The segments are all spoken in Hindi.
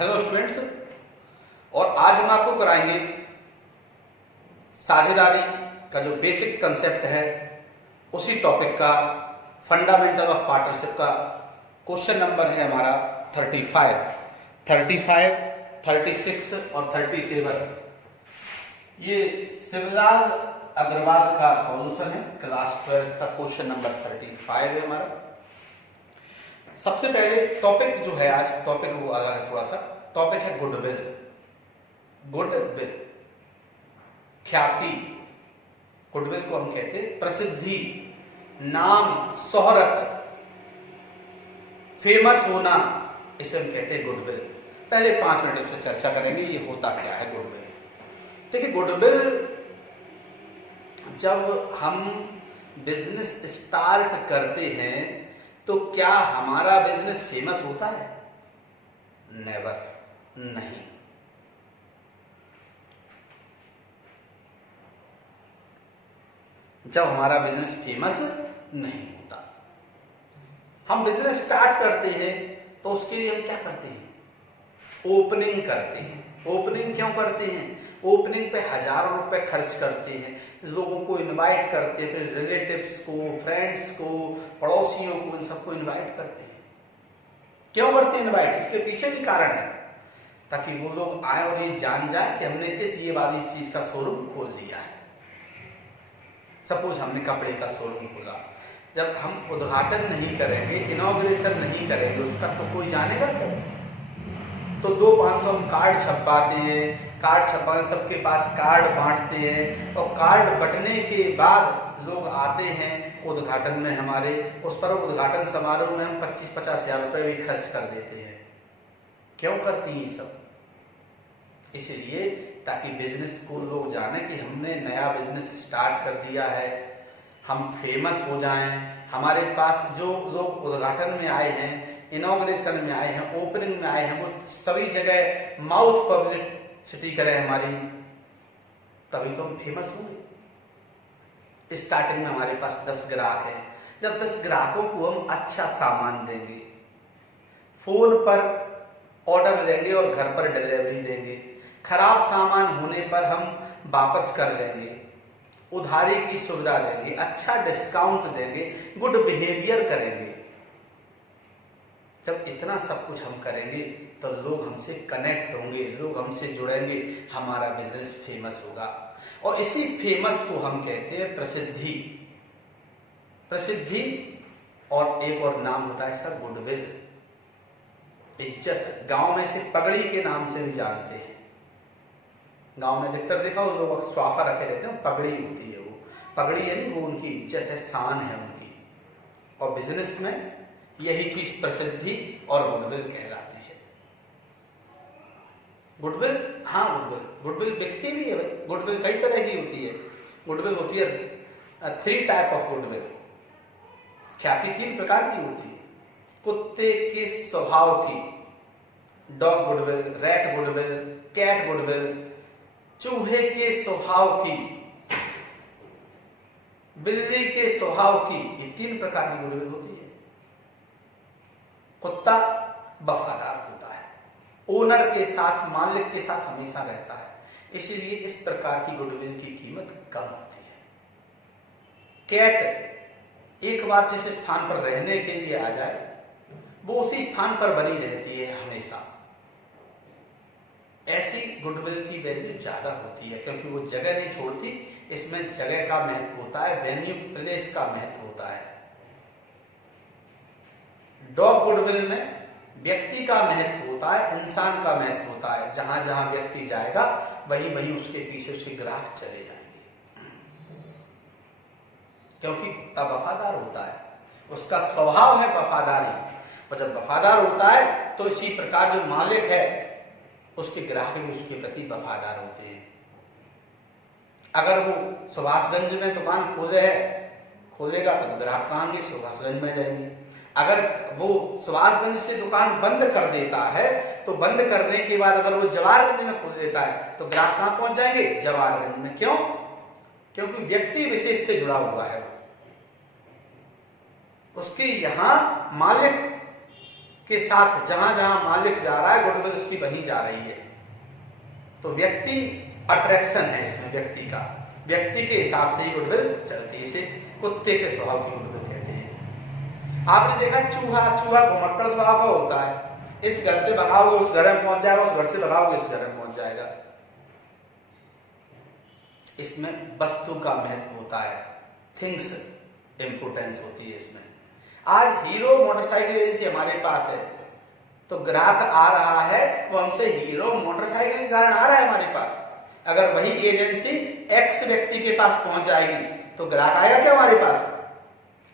हेलो स्टूडेंट्स, और आज हम आपको कराएंगे साझेदारी का जो बेसिक कंसेप्ट है उसी टॉपिक का फंडामेंटल ऑफ पार्टनरशिप का क्वेश्चन नंबर है हमारा 35, 36 और 37। ये शिवलाल अग्रवाल का सॉल्यूशन है, क्लास 12 का क्वेश्चन नंबर 35 है हमारा। सबसे पहले टॉपिक जो है, आज टॉपिक वो अलग है, थोड़ा सा टॉपिक है गुडविल। गुडविल ख्याति, गुडविल को हम कहते हैं प्रसिद्धि, नाम, शोहरत, फेमस होना, इसे हम कहते हैं गुडविल। पहले 5 मिनट इस पर चर्चा करेंगे ये होता क्या है गुडविल। देखिए, गुडविल जब हम बिजनेस स्टार्ट करते हैं तो क्या हमारा बिजनेस फेमस होता है? नेवर, नहीं। जब हमारा बिजनेस फेमस नहीं होता, हम बिजनेस स्टार्ट करते हैं तो उसके लिए हम क्या करते हैं? ओपनिंग करते हैं। ओपनिंग क्यों करते हैं? ओपनिंग पे हजारों रुपए खर्च करते हैं, लोगों को इनवाइट करते हैं, फिर रिलेटिव्स को, फ्रेंड्स को, पड़ोसियों को, इन सबको इनवाइट करते हैं। क्यों करते हैं इनवाइट? इसके पीछे भी कारण है, ताकि वो लोग आए और ये जान जाए कि हमने ये वाली चीज का शोरूम खोल दिया है। सपोज हमने कपड़े का शोरूम खोला, जब हम उद्घाटन नहीं करेंगे, इनॉग्रेशन नहीं करेंगे उसका, तो कोई जानेगा क्यों? तो 200-500 कार्ड छपवाते हैं, कार्ड छपवाने सबके पास कार्ड बांटते हैं, और कार्ड बंटने के बाद लोग आते हैं उद्घाटन में हमारे, उस पर उद्घाटन समारोह में हम 25-50 हजार रुपए भी खर्च कर देते हैं। क्यों करती हैं ये सब? इसलिए ताकि बिजनेस को लोग जाने कि हमने नया बिजनेस स्टार्ट कर दिया है, हम फेमस हो जाएं, हमारे पास जो लोग उद्घाटन में आए हैं, इनॉग्रेशन में आए हैं, ओपनिंग में आए हैं, वो सभी जगह माउथ पब्लिसिटी करें हमारी, तभी तो हम फेमस होंगे। स्टार्टिंग में हमारे पास 10 ग्राहक हैं, जब 10 ग्राहकों को हम अच्छा सामान देंगे, फोन पर ऑर्डर लेंगे और घर पर डिलीवरी देंगे, खराब सामान होने पर हम वापस कर लेंगे, उधारी की सुविधा देंगे, अच्छा डिस्काउंट देंगे, गुड बिहेवियर करेंगे, जब इतना सब कुछ हम करेंगे तो लोग हमसे कनेक्ट होंगे, लोग हमसे जुड़ेंगे, हमारा बिजनेस फेमस होगा। और इसी फेमस को हम कहते हैं प्रसिद्धि। प्रसिद्धि, और एक और नाम होता है इसका गुडविल, इज्जत। गांव में से पगड़ी के नाम से भी जानते हैं। गांव में अधिकतर देखा वो लोग स्वाफा रखे रहते हैं, पगड़ी होती है वो। पगड़ी यानी वो उनकी इज्जत है, शान है उनकी। और बिजनेस में यही चीज प्रसिद्धि और गुडविल कहलाती है। गुडविल, हाँ गुडविल बिकती भी है भाई। गुडविल कई तरह की होती है। गुडविल होती है 3 टाइप ऑफ गुडविल। ख्याति 3 प्रकार की होती है। कुत्ते के स्वभाव की, dog goodwill, rat goodwill, cat goodwill. चूहे के स्वभाव की, बिल्ली के स्वभाव की, ये 3 प्रकार की गुडविल होती है। कुत्ता वफादार होता है, ओनर के साथ, मालिक के साथ हमेशा रहता है, इसीलिए इस प्रकार की गुडविल की कीमत कम होती है। कैट एक बार जिस स्थान पर रहने के लिए आ जाए वो उसी स्थान पर बनी रहती है हमेशा। ऐसी गुडविल की वैल्यू ज्यादा होती है, क्योंकि वो जगह नहीं छोड़ती। इसमें जगह का महत्व होता है, वेन्यू, प्लेस का महत्व होता है। डॉग गुडविल में व्यक्ति का महत्व होता है, इंसान का महत्व होता है। जहां जहां व्यक्ति जाएगा वहीं वहीं उसके पीछे उसके ग्राहक चले जाएंगे, क्योंकि कुत्ता वफादार होता है, उसका स्वभाव है वफादारी। और जब वफादार होता है तो इसी प्रकार जो मालिक है उसके ग्राहक भी उसके प्रति वफादार होते हैं। अगर वो सुभाषगंज में दुकान खोलेगा तो ग्राहक कहाँ आएंगे? सुभाषगंज में जाएंगे। अगर वो सुभाषगंज से दुकान बंद कर देता है तो बंद करने के बाद अगर वो जवाहरगंज में खोल देता है तो ग्राहक कहां पहुंच जाएंगे? जवाहरगंज में। क्यों? क्योंकि व्यक्ति विशेष से जुड़ा हुआ है, उसके यहां मालिक के साथ जहां जहां मालिक जा रहा है गुडविल उसकी वहीं जा रही है। तो व्यक्ति अट्रैक्शन है इसमें व्यक्ति का, व्यक्ति के हिसाब से ही गुडविल चलती है। इसे कुत्ते के स्वभाव की गुडविल कहते हैं। आपने देखा चूहा, चूहा घुमक्कड़ स्वभाव का होता है, इस घर से भगाओगे उस घर में पहुंच जाएगा, उस घर से भगाओगे इस घर में पहुंच जाएगा। इसमें वस्तु का महत्व होता है, थिंग्स इंपोर्टेंस होती है इसमें। आज हीरो मोटरसाइकिल एजेंसी हमारे पास है, तो ग्राहक आ रहा है वो हमसे हीरो मोटरसाइकिल के कारण आ रहा है हमारे पास। अगर वही एजेंसी एक्स व्यक्ति के पास पहुंच जाएगी तो ग्राहक आएगा क्या हमारे पास?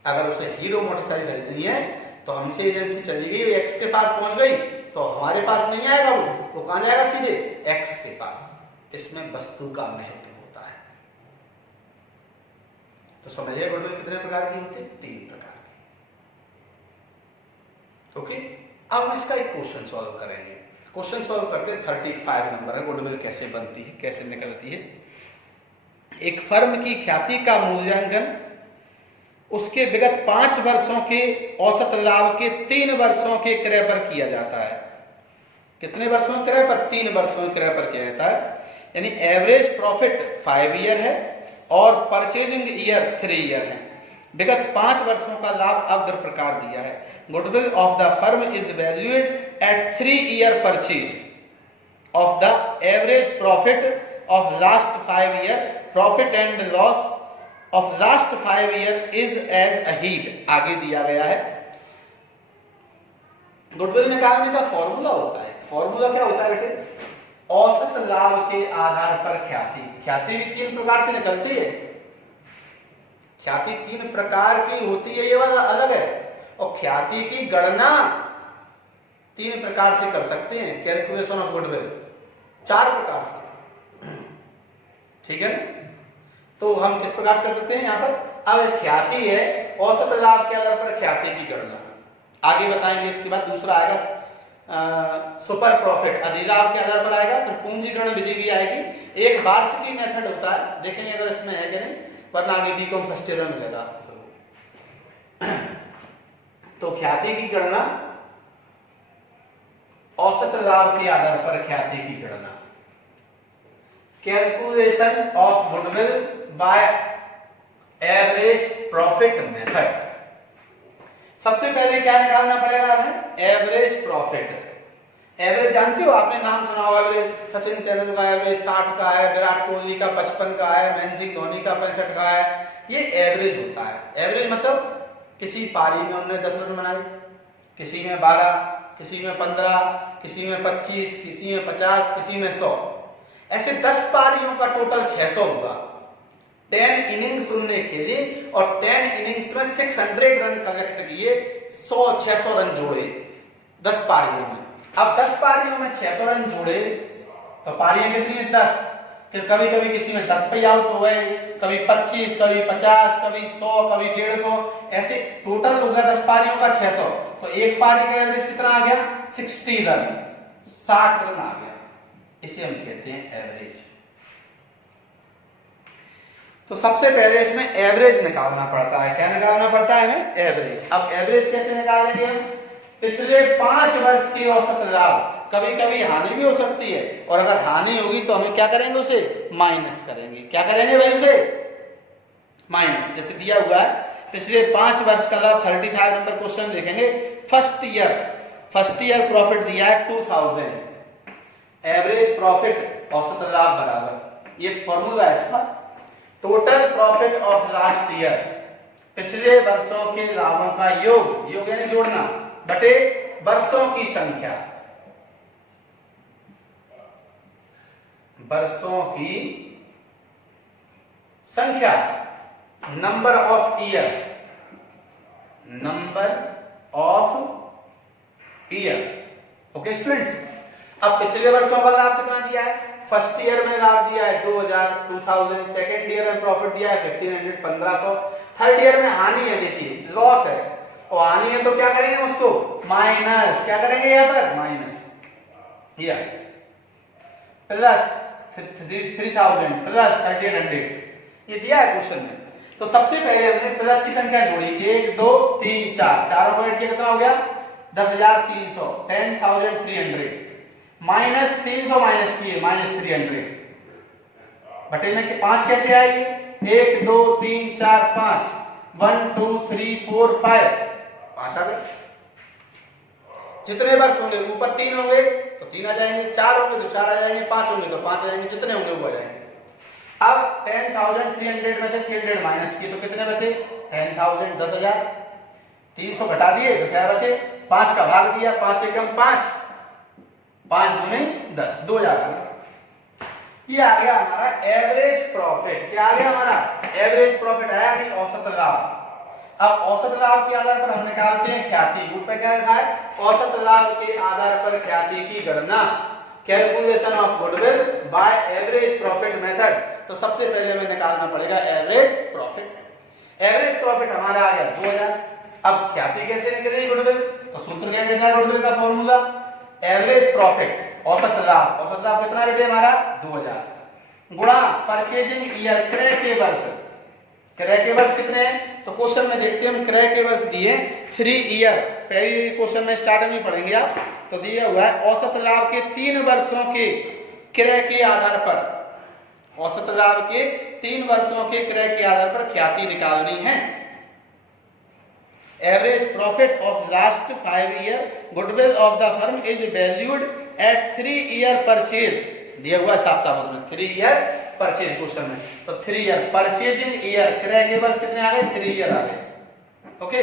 अगर उसे हीरो मोटरसाइकिल खरीदनी है तो हमसे एजेंसी चली गई, एक्स के पास पहुंच गई तो हमारे पास नहीं आएगा, वो कहां जाएगा? सीधे एक्स के पास। इसमें वस्तु का महत्व होता है। तो समझिए गुडविल कितने प्रकार की होती है? 3 प्रकार की। ओके, अब हम इसका एक क्वेश्चन सॉल्व करेंगे। क्वेश्चन सॉल्व करते 35 नंबर है, गुडविल कैसे बनती है, कैसे निकलती है। एक फर्म की ख्याति का मूल्यांकन उसके विगत 5 वर्षों के औसत लाभ के 3 वर्षों के क्रय पर किया जाता है। कितने वर्षों के क्रय पर? 3 वर्षों के क्रय पर किया जाता है। यानी एवरेज प्रॉफिट 5 ईयर है और परचेजिंग ईयर 3 ईयर है। विगत 5 वर्षों का लाभ अग्र प्रकार दिया है। Goodwill of the firm is valued at 3 year purchase of the average profit of last 5 year, profit and loss of last 5 year is as a heat. आगे दिया गया है। गुडविल निकालने का फॉर्मूला होता है। फॉर्मूला क्या होता है बेटे? औसत लाभ के आधार पर ख्याति। ख्याति भी 3 प्रकार से निकलती है। ख्याति 3 प्रकार की होती है, ये वाला अलग है। और ख्याति की गणना 3 प्रकार से कर सकते हैं। कैलकुलेशन ऑफ गुडविल 4 प्रकार से, ठीक है ना? तो हम किस प्रकार से कर सकते हैं यहाँ पर? अब ख्याति है, औसत लाभ के आधार पर ख्याति की गणना आगे बताएंगे। इसके बाद दूसरा आएगा सुपर प्रॉफिट, अधिलाभ के आधार पर आएगा। फिर पूंजीकरण विधि भी आएगी। एक वार्षिकी मेथड होता है, देखेंगे अगर इसमें है कि नहीं, वरना आगे बीकॉम फर्स्ट ईयर में मिलेगा। तो ख्याति की गणना, औसत लाभ के आधार पर ख्याति की गणना, calculation of goodwill by average profit method. सबसे पहले क्या निकालना पड़ेगा हमें? Average profit. एवरेज जानते हो, आपने नाम सुना होगा एवरेज। सचिन तेंदुलकर का एवरेज 60 का है, विराट कोहली का 55 का है, महेंद्र सिंह धोनी का 65 का है। ये एवरेज होता है। एवरेज मतलब किसी पारी में उन्होंने 10 रन बनाए, किसी में 12, किसी में 15, किसी में 25, किसी में 50, किसी में 100। ऐसे 10 पारियों का टोटल 600 होगा। 10 इनिंग्स उनने खेली और 10 इनिंग्स में 600 रन कलेक्ट किए, 600 रन जोड़े 10 पारियों में। अब 10 पारियों में 600 रन जोड़े तो पारियां कितनी है? 10। फिर कभी कभी किसी में 10 पे आउट हो गए, कभी 25, कभी 50, कभी 100, कभी 150, ऐसे टोटल हो गया 10 पारियों का 600। तो एक पारी का एवरेज कितना आ गया? 60 रन, 60 रन आ गया। इसे हम कहते हैं एवरेज। तो सबसे पहले इसमें एवरेज निकालना पड़ता है। क्या निकालना पड़ता है हमें? एवरेज। अब एवरेज कैसे निकालेंगे हम? पिछले 5 वर्ष की औसत लाभ। कभी कभी हानि भी हो सकती है, और अगर हानि होगी तो हमें क्या करेंगे? उसे माइनस करेंगे। क्या करेंगे भाई? उसे माइनस। जैसे दिया हुआ है पिछले 5 वर्ष का लाभ। 35 नंबर क्वेश्चन देखेंगे। फर्स्ट ईयर प्रॉफिट दिया है 2000। एवरेज प्रॉफिट औसत लाभ बराबर, ये फॉर्मूला है इसका, total profit of last year, पिछले वर्षों के लाभों का योग, योग यानी जोड़ना, बटे वर्षों की संख्या, वर्षों की संख्या, number of year, number of year. Okay students, अब पिछले वर्षों का लाभ कितना दिया है? फर्स्ट ईयर में लाभ दिया है 2000, सेकेंड ईयर में प्रॉफिट दिया है 1500, 1500, थर्ड ईयर में हानि है, देखिए लॉस है, और हानि है तो क्या करेंगे? उसको माइनस। क्या करेंगे यहाँ पर? माइनस। प्लस 3000 प्लस 3800, ये दिया है क्वेश्चन में। तो सबसे पहले हमने प्लस की संख्या जोड़ी, 1 2 3 4, चारों को ऐड किया कितना हो गया? 10,300 10,300 माइनस 300 माइनस किए -300 बटे में 5 कैसे आएगी 1 2 3 4 5 1 2 3 4 5 5 आ गए। जितने वर्ष होंगे ऊपर 3 होंगे तो 3 आ जाएंगे, 4 होंगे तो 4 आ जाएंगे, 5 होंगे तो 5 आ जाएंगे, जितने होंगे वो आ जाएंगे। अब 10,300 में से 300 माइनस किए तो कितने बचे 10,000 10,000 300 घटा दिए 10,000 बचे, 5 का भाग दिया 5 एकम 5 5 दूनी 10 2000। ये आ गया हमारा एवरेज प्रॉफिट। क्या आ गया हमारा एवरेज प्रॉफिट आया कि औसत लाभ। अब औसत लाभ के आधार पर हम निकालते हैं ख्याति। ऊपर क्या लिखा है औसत लाभ के आधार पर ख्याति की गणना, calculation of goodwill by average profit method. तो सबसे पहले हमें निकालना पड़ेगा एवरेज प्रॉफिट। एवरेज प्रॉफिट हमारा आ गया 2000। अब ख्याति कैसे निकलेगी गुडविल, तो सूत्र क्या कहता है गुडविल का फॉर्मूला एवरेज प्रॉफिट औसत लाभ। औसत लाभ कितना बेटे हमारा 2000 गुणा परचेजिंग ईयर क्रय के वर्ष। क्रय के वर्ष कितने हैं तो क्वेश्चन में देखते हैं हम क्रय के वर्ष दिए 3 ईयर। पहले क्वेश्चन में स्टार्ट में पढ़ेंगे आप तो दिया हुआ है औसत लाभ के 3 वर्षों के क्रय के आधार पर, औसत लाभ के 3 वर्षों के क्रय के आधार पर ख्याति निकालनी है। Average profit of last 5 year goodwill of the firm is valued at 3 year purchase. दिया हुआ साफ साफ उसमें 3 ईयर परचेज क्वेश्चन में। तो 3 ईयर परचेजिंग ईयर क्रय के वर्ष कितने आ गए 3 ईयर आ गए। ओके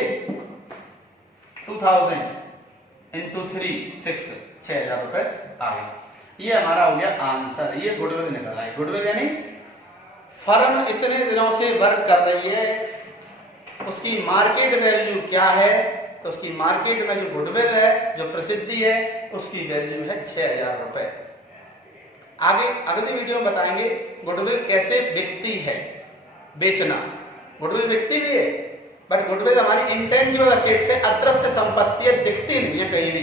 2000 इंटू 3 6,000 रुपए आ गए। ये हमारा हो गया आंसर। ये गुडविल निकल आए। गुडविल यानी फर्म इतने दिनों से वर्क कर रही है, उसकी मार्केट वैल्यू क्या है, तो उसकी मार्केट में जो गुडविल है जो प्रसिद्धि है उसकी वैल्यू है 6,000 रुपए। आगे अगली वीडियो में बताएंगे गुडविल कैसे बिकती है, बेचना। गुडविल बिकती भी है बट गुडविल हमारी इंटेंजिबल एसेट से अदृश्य संपत्ति है, दिखती नहीं है कहीं भी।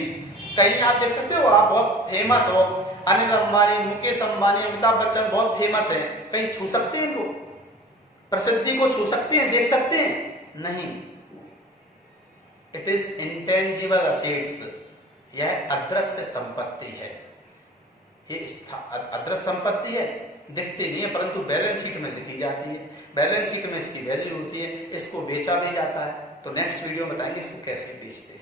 कहीं आप देख सकते हो आप बहुत फेमस हो, अनिल अंबानी मुकेश अंबानी अमिताभ बच्चन बहुत फेमस है, कहीं छू सकते हैं इनको, प्रसिद्धि को छू सकते हैं, देख सकते हैं नहीं। इट इज इंटेंजिबल एसेट्स, यह अदृश्य संपत्ति है। ये अदृश्य संपत्ति है, दिखती नहीं है परंतु बैलेंस शीट में दिखी जाती है, बैलेंस शीट में इसकी वैल्यू होती है, इसको बेचा भी जाता है। तो नेक्स्ट वीडियो में बताएंगे इसको कैसे बेचते हैं।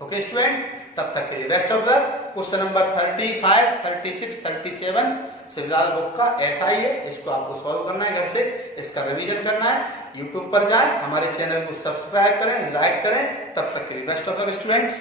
ओके स्टूडेंट, तब तक के लिए best of luck. Question number 35, 36, 37 Shivlal book का ऐसा ही है, इसको आपको सॉल्व करना है घर से, इसका रिवीजन करना है। यूट्यूब पर जाएं, हमारे चैनल को सब्सक्राइब करें, लाइक करें। तब तक के लिए बेस्ट ऑफ लक स्टूडेंट्स।